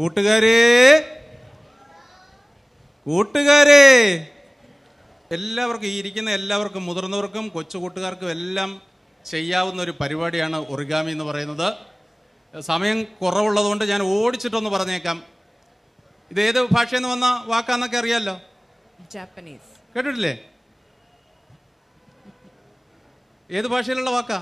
കൂട്ടുകാരേ കൂട്ടുകാരേ എല്ലാവർക്കും, ഈ ഇരിക്കുന്ന എല്ലാവർക്കും, മുതിർന്നവർക്കും കൊച്ചു കൂട്ടുകാർക്കും എല്ലാം ചെയ്യാവുന്ന ഒരു പരിപാടിയാണ് ഒറിഗാമി എന്ന് പറയുന്നത്. സമയം കുറവുള്ളതുകൊണ്ട് ഞാൻ ഓടിച്ചിട്ടൊന്ന് പറഞ്ഞേക്കാം. ഇത് ഏത് ഭാഷയിൽ നിന്ന് വന്ന വാക്കാന്നൊക്കെ അറിയാമല്ലോ? ജാപ്പനീസ്. കേട്ടിട്ടില്ലേ? ഏത് ഭാഷയിലുള്ള വാക്കാ?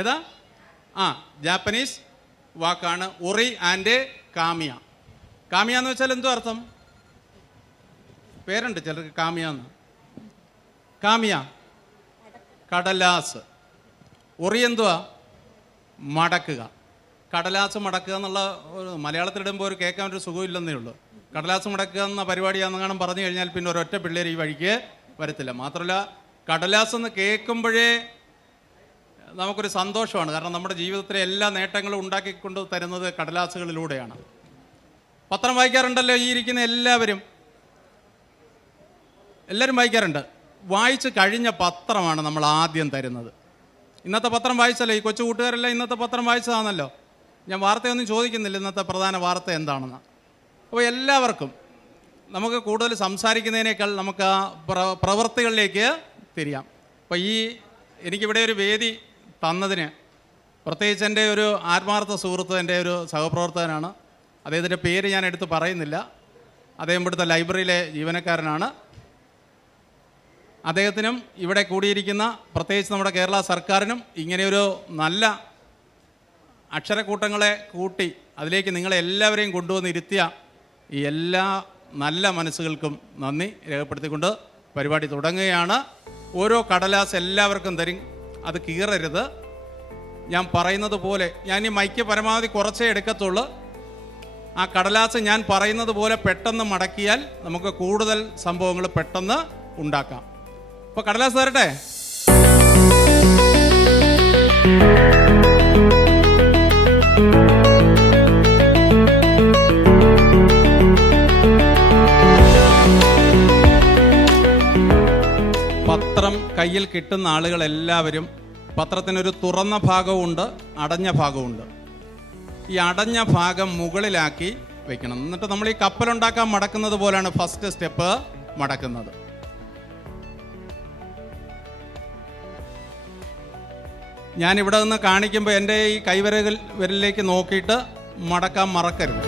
ഏതാ? ജാപ്പനീസ് വാക്കാണ് ഒറി ആൻഡ് കാമിയ. കാമിയ എന്ന് വെച്ചാൽ എന്തോ അർത്ഥം? പേരുണ്ട് ചിലർക്ക് കാമിയാന്ന്. കാമിയ കടലാസ്. ഒറി എന്തുവാ? മടക്കുക. കടലാസ് മടക്കുക എന്നുള്ള മലയാളത്തിലിടുമ്പോൾ ഒരു കേൾക്കാൻ ഒരു സുഖമില്ലെന്നേ ഉള്ളൂ. കടലാസ് മടക്കുക എന്ന പരിപാടിയാണെന്നാണ് പറഞ്ഞു കഴിഞ്ഞാൽ പിന്നെ ഒരൊറ്റ പിള്ളേർ ഈ വഴിക്ക് വരത്തില്ല. മാത്രമല്ല, കടലാസ് എന്ന് കേൾക്കുമ്പോഴേ നമുക്കൊരു സന്തോഷമാണ്. കാരണം നമ്മുടെ ജീവിതത്തിലെ എല്ലാ നേട്ടങ്ങളും ഉണ്ടാക്കിക്കൊണ്ട് തരുന്നത് കടലാസുകളിലൂടെയാണ്. പത്രം വായിക്കാറുണ്ടല്ലോ ഈ ഇരിക്കുന്ന എല്ലാവരും വായിക്കാറുണ്ട്. വായിച്ച് കഴിഞ്ഞ പത്രമാണ് നമ്മൾ ആദ്യം തരുന്നത്. ഇന്നത്തെ പത്രം വായിച്ചല്ലോ, ഈ കൊച്ചു കൂട്ടുകാരെല്ലാം ഇന്നത്തെ പത്രം വായിച്ചതാണല്ലോ. ഞാൻ വാർത്തയൊന്നും ചോദിക്കുന്നില്ല, ഇന്നത്തെ പ്രധാന വാർത്ത എന്താണെന്ന്. അപ്പോൾ എല്ലാവർക്കും നമുക്ക് കൂടുതൽ സംസാരിക്കുന്നതിനേക്കാൾ നമുക്ക് ആ പ്രവൃത്തികളിലേക്ക് തിരിയാം. അപ്പോൾ എനിക്കിവിടെ ഒരു വേദി തന്നതിന് പ്രത്യേകിച്ച് എൻ്റെ ഒരു ആത്മാർത്ഥ സുഹൃത്ത്, എൻ്റെ ഒരു സഹപ്രവർത്തകനാണ്. അദ്ദേഹത്തിൻ്റെ പേര് ഞാൻ എടുത്ത് പറയുന്നില്ല. അദ്ദേഹം ഇവിടുത്തെ ലൈബ്രറിയിലെ ജീവനക്കാരനാണ്. അദ്ദേഹത്തിനും ഇവിടെ കൂടിയിരിക്കുന്ന പ്രത്യേകിച്ച് നമ്മുടെ കേരള സർക്കാരിനും ഇങ്ങനെയൊരു നല്ല അക്ഷരക്കൂട്ടങ്ങളെ കൂട്ടി അതിലേക്ക് നിങ്ങളെ എല്ലാവരെയും കൊണ്ടുവന്ന് ഇരുത്തിയ ഈ എല്ലാ നല്ല മനസ്സുകൾക്കും നന്ദി രേഖപ്പെടുത്തിക്കൊണ്ട് പരിപാടി തുടങ്ങുകയാണ്. ഓരോ കടലാസ് എല്ലാവർക്കും തരും. അത് കീറരുത്. ഞാൻ പറയുന്നത് പോലെ, ഞാൻ ഈ മൈക്ക് പരമാവധി കുറച്ചേ എടുക്കത്തുള്ളൂ. ആ കടലാസ് ഞാൻ പറയുന്നത് പോലെ പെട്ടെന്ന് മടക്കിയാൽ നമുക്ക് കൂടുതൽ സംഭവങ്ങൾ പെട്ടെന്ന് ഉണ്ടാക്കാം. അപ്പോൾ കടലാസ് തരട്ടെ? പത്രം കയ്യിൽ കിട്ടുന്ന ആളുകളെല്ലാവരും, പത്രത്തിനൊരു തുറന്ന ഭാഗവുമുണ്ട്, അടഞ്ഞ ഭാഗമുണ്ട്. ഈ അടഞ്ഞ ഭാഗം മുകളിലാക്കി വെക്കണം. എന്നിട്ട് നമ്മൾ ഈ കപ്പലുണ്ടാക്കാൻ മടക്കുന്നത് പോലെയാണ് ഫസ്റ്റ് സ്റ്റെപ്പ് മടക്കുന്നത്. ഞാനിവിടെ നിന്ന് കാണിക്കുമ്പോൾ എൻ്റെ ഈ വിരലിലേക്ക് നോക്കിയിട്ട് മടക്കാൻ മറക്കരുത്.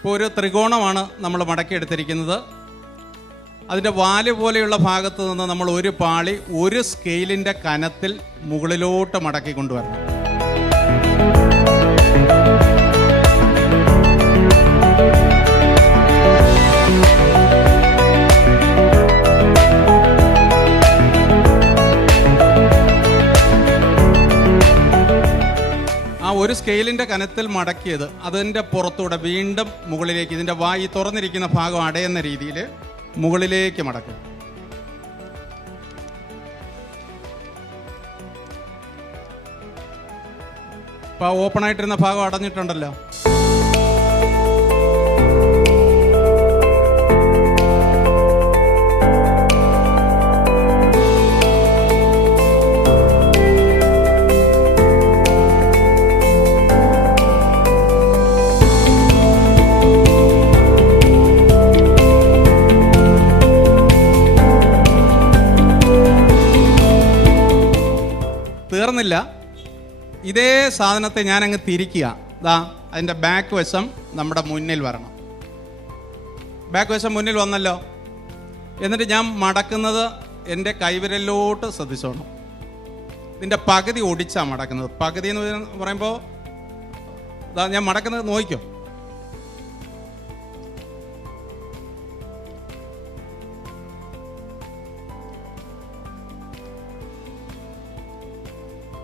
ഇപ്പോൾ ഒരു ത്രികോണമാണ് നമ്മൾ മടക്കിയെടുത്തിരിക്കുന്നത്. അതിൻ്റെ വാല് പോലെയുള്ള ഭാഗത്ത് നിന്ന് നമ്മൾ ഒരു പാളി ഒരു സ്കെയിലിൻ്റെ കനത്തിൽ മുകളിലോട്ട് മടക്കി കൊണ്ടുവരണം. ഒരു സ്കെയിലിൻ്റെ കനത്തിൽ മടക്കിയത് അതിൻ്റെ പുറത്തൂടെ വീണ്ടും മുകളിലേക്ക്, ഇതിൻ്റെ വായി തുറന്നിരിക്കുന്ന ഭാഗം അടയുന്ന രീതിയിൽ മുകളിലേക്ക് മടക്കും. ഇപ്പോൾ ഓപ്പൺ ആയിട്ടിരുന്ന ഭാഗം അടഞ്ഞിട്ടുണ്ടല്ലോ. തീർന്നില്ല. ഇതേ സാധനത്തെ ഞാനങ്ങ് തിരിക്കുക. അതിൻ്റെ ബാക്ക് വശം നമ്മുടെ മുന്നിൽ വരണം. ബാക്ക് വശം മുന്നിൽ വന്നല്ലോ. എന്നിട്ട് ഞാൻ മടക്കുന്നത് എൻ്റെ കൈവിരലിലോട്ട് ശ്രദ്ധിച്ചോണം. ഇതിൻ്റെ പകുതി ഒടിച്ചാണ് മടക്കുന്നത്. പകുതി എന്ന് പറയുമ്പോൾ ഞാൻ മടക്കുന്നത് നോക്കിക്കോ.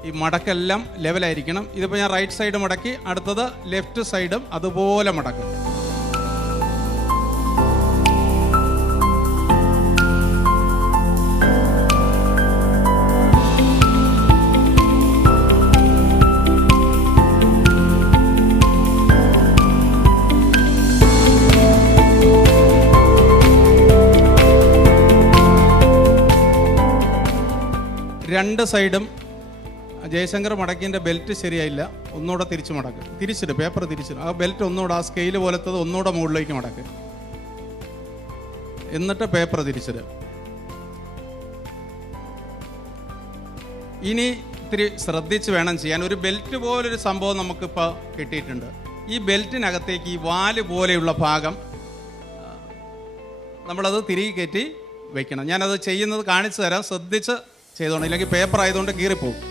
ഈ മടക്കെല്ലാം ലെവലായിരിക്കണം. ഇതിപ്പോൾ ഞാൻ റൈറ്റ് സൈഡ് മടക്കി, അടുത്തത് ലെഫ്റ്റ് സൈഡും അതുപോലെ മടക്കും. രണ്ട് സൈഡും ജയശങ്കർ മടക്കിൻ്റെ ബെൽറ്റ് ശരിയായില്ല, ഒന്നുകൂടെ തിരിച്ച് മടക്ക്, തിരിച്ചിട്ട് പേപ്പർ തിരിച്ചിട്ട് ആ ബെൽറ്റ് ഒന്നുകൂടെ ആ സ്കെയിൽ പോലത്തത് ഒന്നുകൂടെ മുകളിലേക്ക് മടക്ക്, എന്നിട്ട് പേപ്പർ തിരിച്ചിട്ട്. ഇനി ഇത്തിരി ശ്രദ്ധിച്ച് വേണം ചെയ്യാൻ. ഒരു ബെൽറ്റ് പോലൊരു സംഭവം നമുക്കിപ്പോൾ കിട്ടിയിട്ടുണ്ട്. ഈ ബെൽറ്റിനകത്തേക്ക് ഈ വാല് പോലെയുള്ള ഭാഗം നമ്മളത് തിരികെ കയറ്റി വയ്ക്കണം. ഞാനത് ചെയ്യുന്നത് കാണിച്ചു തരാം, ശ്രദ്ധിച്ച് ചെയ്തോണം, ഇല്ലെങ്കിൽ പേപ്പർ ആയതുകൊണ്ട് കീറിപ്പോകും.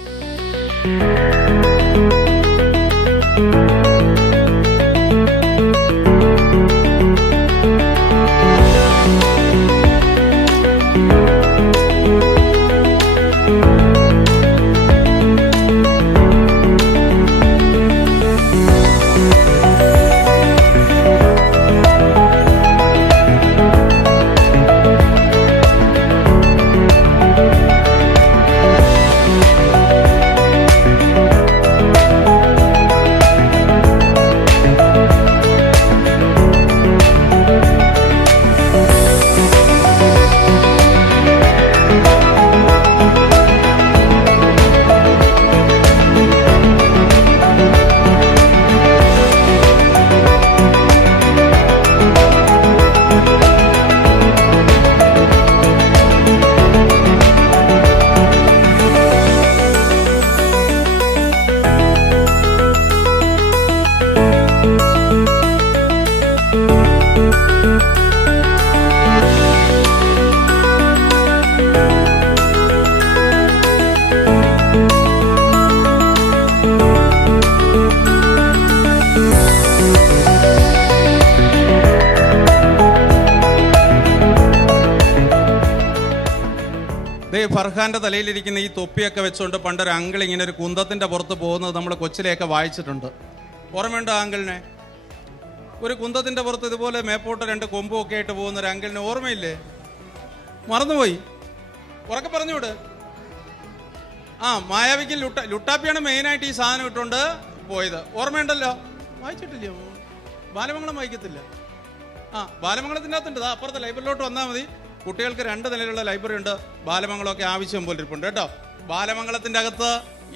ഫർഹാൻ്റെ തലയിലിരിക്കുന്ന ഈ തൊപ്പിയൊക്കെ വെച്ചുകൊണ്ട് പണ്ടൊരു അങ്കിൾ ഇങ്ങനെ ഒരു കുന്തത്തിൻ്റെ പുറത്ത് പോകുന്നത് നമ്മൾ കൊച്ചിലെയൊക്കെ വായിച്ചിട്ടുണ്ട്. ഓർമ്മയുണ്ടോ അങ്കിളിനെ? ഒരു കുന്തത്തിൻ്റെ പുറത്ത് ഇതുപോലെ മേപ്പോട്ട് രണ്ട് കൊമ്പുമൊക്കെ ആയിട്ട് പോകുന്ന ഒരു അങ്കിളിനെ ഓർമ്മയില്ലേ? മറന്നുപോയി, ഉറക്കെ പറഞ്ഞുവിട്. മായാവിക്ക് ലുട്ടാപ്പിയാണ് മെയിനായിട്ട് ഈ സാധനം ഇട്ടുകൊണ്ട് പോയത്. ഓർമ്മയുണ്ടല്ലോ? വായിച്ചിട്ടില്ല? ബാലമംഗളം വായിക്കത്തില്ല? ബാലമംഗളത്തിൻ്റെ അകത്തുണ്ട്, അപ്പുറത്തെ ലൈബ്രറിയിലോട്ട് വന്നാൽ മതി. കുട്ടികൾക്ക് 2 നിലയിലുള്ള ലൈബ്രറി ഉണ്ട്. ബാലമംഗളമൊക്കെ ആവശ്യം പോലെ ഇരിപ്പുണ്ട് കേട്ടോ. ബാലമംഗളത്തിൻ്റെ അകത്ത്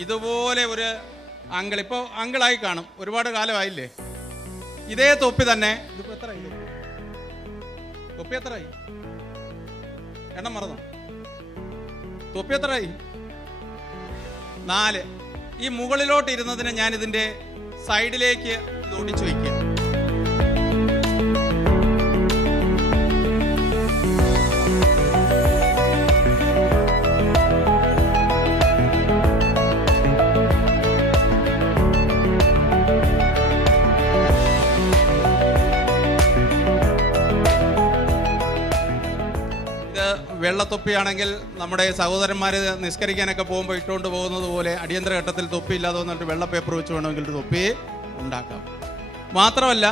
ഇതുപോലെ ഒരു അങ്കിൾ, ഇപ്പോൾ അങ്കിളായി കാണും, ഒരുപാട് കാലമായില്ലേ. ഇതേ തൊപ്പി തന്നെ. ഇതിപ്പോൾ എത്രയായി തൊപ്പി? എത്രയായി? എണ്ണം മറന്നോ? തൊപ്പി എത്രയായി? 4. ഈ മുകളിലോട്ട് ഇരുന്നതിന് ഞാൻ ഇതിൻ്റെ സൈഡിലേക്ക് ഇത് ഒടിച്ചു വയ്ക്കുക. വെള്ളത്തൊപ്പിയാണെങ്കിൽ നമ്മുടെ സഹോദരന്മാർ നിസ്കരിക്കാനൊക്കെ പോകുമ്പോൾ ഇട്ടുകൊണ്ട് പോകുന്നത് പോലെ അടിയന്തര ഘട്ടത്തിൽ തൊപ്പി ഇല്ലാതെ വന്നിട്ട് വെള്ള പേപ്പർ വെച്ച് വേണമെങ്കിൽ തൊപ്പി ഉണ്ടാക്കാം. മാത്രമല്ല,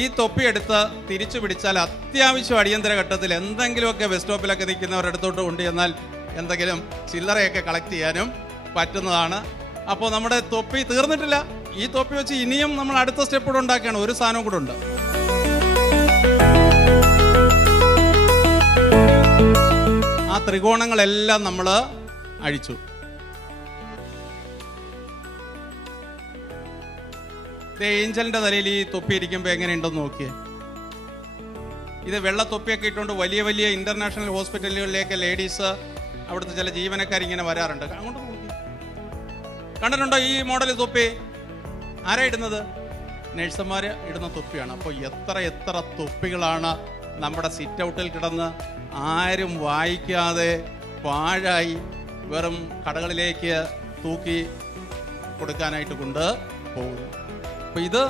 ഈ തൊപ്പി എടുത്ത് തിരിച്ചു പിടിച്ചാൽ അത്യാവശ്യം അടിയന്തര ഘട്ടത്തിൽ എന്തെങ്കിലുമൊക്കെ ബസ് സ്റ്റോപ്പിലൊക്കെ നിൽക്കുന്നവരുടെ അടുത്തോട്ട് കൊണ്ട് ചെന്നാൽ എന്തെങ്കിലും ചില്ലറയൊക്കെ കളക്ട് ചെയ്യാനും പറ്റുന്നതാണ്. അപ്പോൾ നമ്മുടെ തൊപ്പി തീർന്നിട്ടില്ല. ഈ തൊപ്പി വെച്ച് ഇനിയും നമ്മൾ അടുത്ത സ്റ്റെപ്പ് കൂടെ ഉണ്ടാക്കുകയാണ്. ഒരു സാധനം കൂടെ ഉണ്ട്. ആ ത്രികോണങ്ങളെല്ലാം നമ്മൾ അഴിച്ചു. ഏഞ്ചലിന്റെ തലയിൽ ഈ തൊപ്പി ഇരിക്കുമ്പോൾ എങ്ങനെയുണ്ടെന്ന് നോക്കിയേ. ഇത് വെള്ള തൊപ്പിയൊക്കെ ഇട്ടുകൊണ്ട് വലിയ വലിയ ഇന്റർനാഷണൽ ഹോസ്പിറ്റലുകളിലേക്ക് ലേഡീസ്, അവിടുത്തെ ചില ജീവനക്കാരിങ്ങനെ വരാറുണ്ട്. അങ്ങോട്ട് നോക്കി, കണ്ടിട്ടുണ്ടോ ഈ മോഡൽ തൊപ്പി? ആരാ ഇടുന്നത്? നഴ്സുമാർ ഇടുന്ന തൊപ്പിയാണ്. അപ്പോൾ എത്ര തൊപ്പികളാണ് നമ്മുടെ സിറ്റ് ഔട്ടിൽ കിടന്ന് ആരും വായിക്കാതെ പാഴായി വെറും കടകളിലേക്ക് തൂക്കി കൊടുക്കാനായിട്ട് കൊണ്ട് പോകുന്നു. അപ്പോൾ ഇത്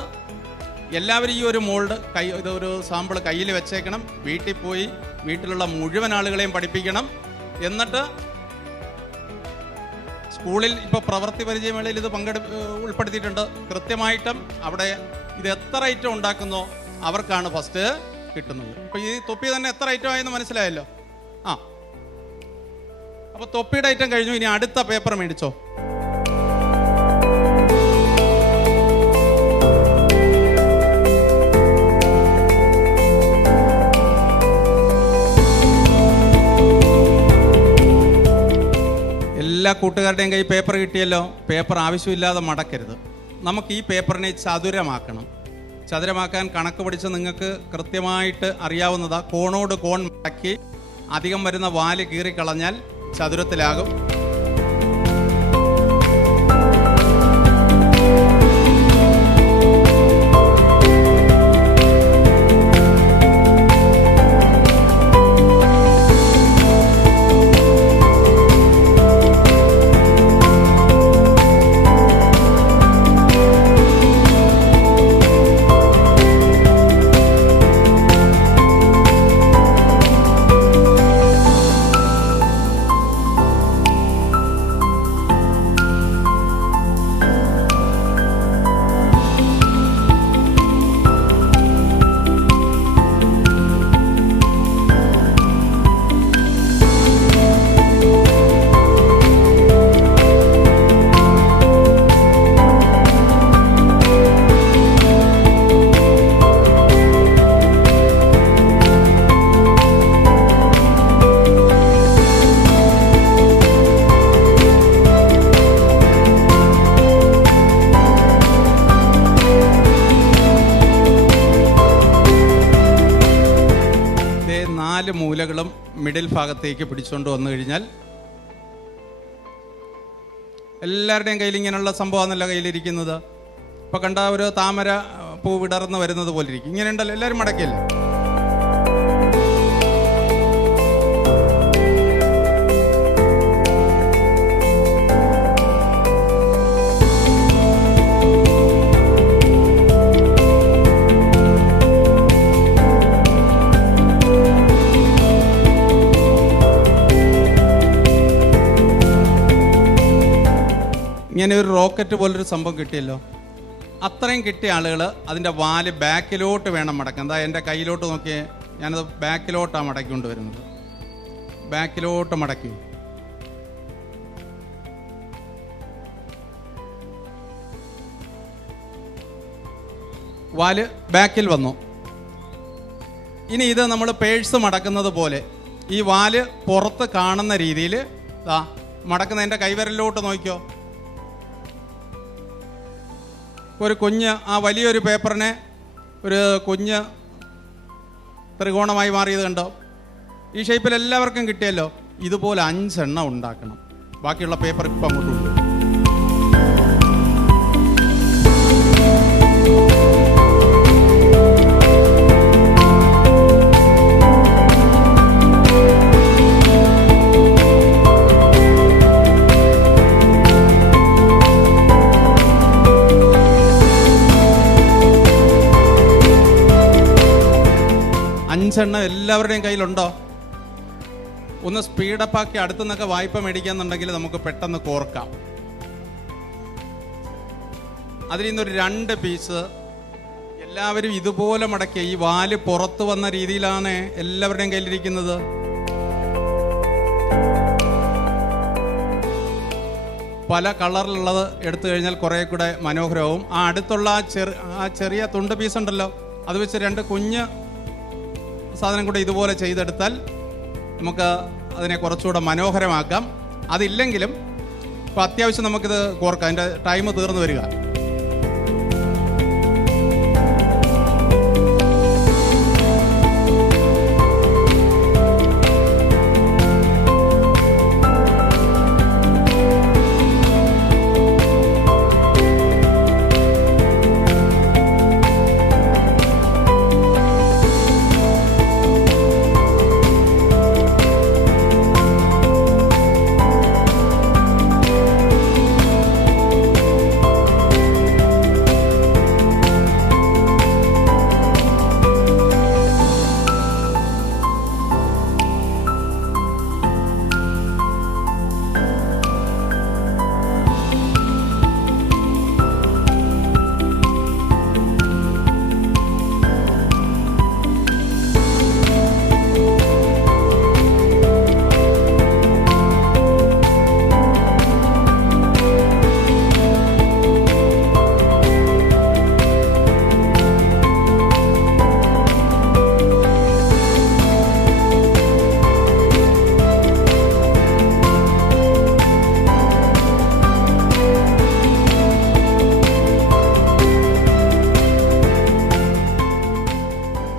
എല്ലാവരും ഈ ഒരു മോൾഡ് ഇതൊരു സാമ്പിൾ കയ്യിൽ വെച്ചേക്കണം. വീട്ടിൽ പോയി വീട്ടിലുള്ള മുഴുവൻ ആളുകളെയും പഠിപ്പിക്കണം. എന്നിട്ട് സ്കൂളിൽ ഇപ്പോൾ പ്രവൃത്തി പരിചയമേളയിൽ ഇത് ഉൾപ്പെടുത്തിയിട്ടുണ്ട്. കൃത്യമായിട്ടും അവിടെ ഇത് എത്ര ഐറ്റം ഉണ്ടാക്കുന്നോ അവർക്കാണ് ഫസ്റ്റ് കിട്ടുന്നത്. ഇപ്പോൾ ഈ തൊപ്പി തന്നെ എത്ര ഐറ്റം ആയെന്ന് മനസ്സിലായല്ലോ. അപ്പോൾ തൊപ്പിയുടെ ഐറ്റം കഴിഞ്ഞു. ഇനി അടുത്ത പേപ്പർ മേടിച്ചോ. എല്ലാ കൂട്ടുകാരുടെയും കൈ പേപ്പർ കിട്ടിയല്ലോ. പേപ്പർ ആവശ്യമില്ലാതെ മടക്കരുത്. നമുക്ക് ഈ പേപ്പറിനെ ചതുരമാക്കണം. ചതുരമാക്കാൻ കണക്ക് പഠിച്ച് നിങ്ങൾക്ക് കൃത്യമായിട്ട് അറിയാവുന്നതാ. കോണോട് കോൺ മടക്കി അധികം വരുന്ന വാല് കീറിക്കളഞ്ഞാൽ ചതുരത്തിലാകും. മൂലകളും മിഡിൽ ഭാഗത്തേക്ക് പിടിച്ചുകൊണ്ട് വന്നു കഴിഞ്ഞാൽ എല്ലാവരുടെയും കയ്യിൽ ഇങ്ങനെയുള്ള സംഭവമാണല്ലോ കയ്യിലിരിക്കുന്നത്. ഇപ്പൊ കണ്ട ഒരു താമര പൂ വിടർന്ന് വരുന്നത് പോലെ ഇരിക്കും. ഇങ്ങനെ ഉണ്ടല്ലോ, എല്ലാവരും മടക്കിയല്ലേ. ഇങ്ങനെ ഒരു റോക്കറ്റ് പോലൊരു സംഭവം കിട്ടിയല്ലോ. അത്രയും കിട്ടിയ ആളുകൾ അതിൻ്റെ വാല് ബാക്കിലോട്ട് വേണം മടക്കാൻ. എന്താ എൻ്റെ കയ്യിലോട്ട് നോക്കിയേ, ഞാനത് ബാക്കിലോട്ടാണ് മടക്കിക്കൊണ്ട് വരുന്നത്. ബാക്കിലോട്ട് മടക്കി. വാല് ബാക്കിൽ വന്നു. ഇനി ഇത് നമ്മൾ പേഴ്സ് മടക്കുന്നത് പോലെ ഈ വാല് പുറത്ത് കാണുന്ന രീതിയിൽ മടക്കുന്ന എൻ്റെ കൈവിരലിലോട്ട് നോക്കിയോ. ഒരു കുഞ്ഞ് ആ വലിയൊരു പേപ്പറിനെ ഒരു കുഞ്ഞ് ത്രികോണമായി മാറിയത് കണ്ടോ. ഈ ഷേപ്പിൽ എല്ലാവർക്കും കിട്ടിയല്ലോ. ഇതുപോലെ 5 എണ്ണം ഉണ്ടാക്കണം. ബാക്കിയുള്ള പേപ്പർ ഇപ്പം അങ്ങോട്ട് കൊണ്ടുപോകും. അഞ്ചെണ്ണം എല്ലാവരുടെയും കയ്യിലുണ്ടോ? ഒന്ന് സ്പീഡപ്പാക്കി അടുത്തുനിന്നൊക്കെ വായ്പ മേടിക്കാന്നുണ്ടെങ്കിൽ നമുക്ക് പെട്ടെന്ന് കോർക്കാം. അതിൽ നിന്നൊരു 2 പീസ് എല്ലാവരും ഇതുപോലെ മടക്കിയ ഈ വാല് പുറത്ത് വന്ന രീതിയിലാണ് എല്ലാവരുടെയും കയ്യിലിരിക്കുന്നത്. പല കളറിലുള്ളത് എടുത്തു കഴിഞ്ഞാൽ കുറേ കൂടെ മനോഹരവും. ആ അടുത്തുള്ള ആ ചെറിയ തുണ്ട് പീസ് ഉണ്ടല്ലോ, അത് വെച്ച് 2 കുഞ്ഞ് സാധനം കൂടെ ഇതുപോലെ ചെയ്തെടുത്താൽ നമുക്ക് അതിനെ കുറച്ചുകൂടെ മനോഹരമാക്കാം. അതില്ലെങ്കിലും ഇപ്പോൾ അത്യാവശ്യം നമുക്കിത് കോർക്കാം. അതിൻ്റെ ടൈം തീർന്നു വരിക.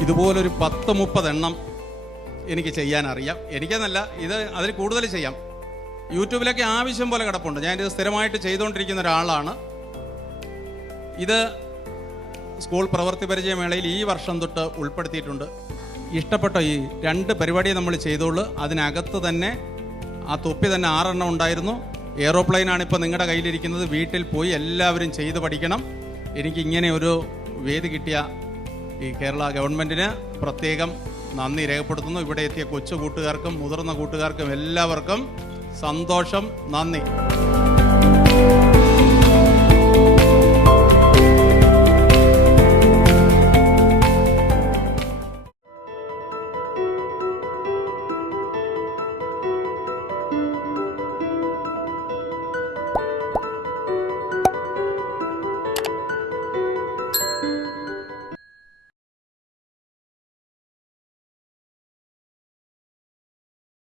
ഇതുപോലൊരു 10-30 എണ്ണം എനിക്ക് ചെയ്യാനറിയാം. എനിക്കെന്നല്ല, ഇത് അതിൽ കൂടുതൽ ചെയ്യാം. യൂട്യൂബിലൊക്കെ ആവശ്യം പോലെ കിടപ്പുണ്ട്. ഞാനിത് സ്ഥിരമായിട്ട് ചെയ്തുകൊണ്ടിരിക്കുന്ന ഒരാളാണ്. ഇത് സ്കൂൾ പ്രവൃത്തി പരിചയമേളയിൽ ഈ വർഷം തൊട്ട് ഉൾപ്പെടുത്തിയിട്ടുണ്ട്. ഇഷ്ടപ്പെട്ട ഈ 2 പരിപാടിയെ നമ്മൾ ചെയ്തോളൂ. അതിനകത്ത് തന്നെ ആ തൊപ്പി തന്നെ 6 എണ്ണം ഉണ്ടായിരുന്നു. എയ്റോപ്ലെയിനാണ് ഇപ്പോൾ നിങ്ങളുടെ കയ്യിലിരിക്കുന്നത്. വീട്ടിൽ പോയി എല്ലാവരും ചെയ്ത് പഠിക്കണം. എനിക്കിങ്ങനെ ഒരു വേദി കിട്ടിയ ഈ കേരള ഗവൺമെൻറ്റിന് പ്രത്യേകം നന്ദി രേഖപ്പെടുത്തുന്നു. ഇവിടെ എത്തിയ കൊച്ചു കൂട്ടുകാർക്കും മുതിർന്ന കൂട്ടുകാർക്കും എല്ലാവർക്കും സന്തോഷം, നന്ദി.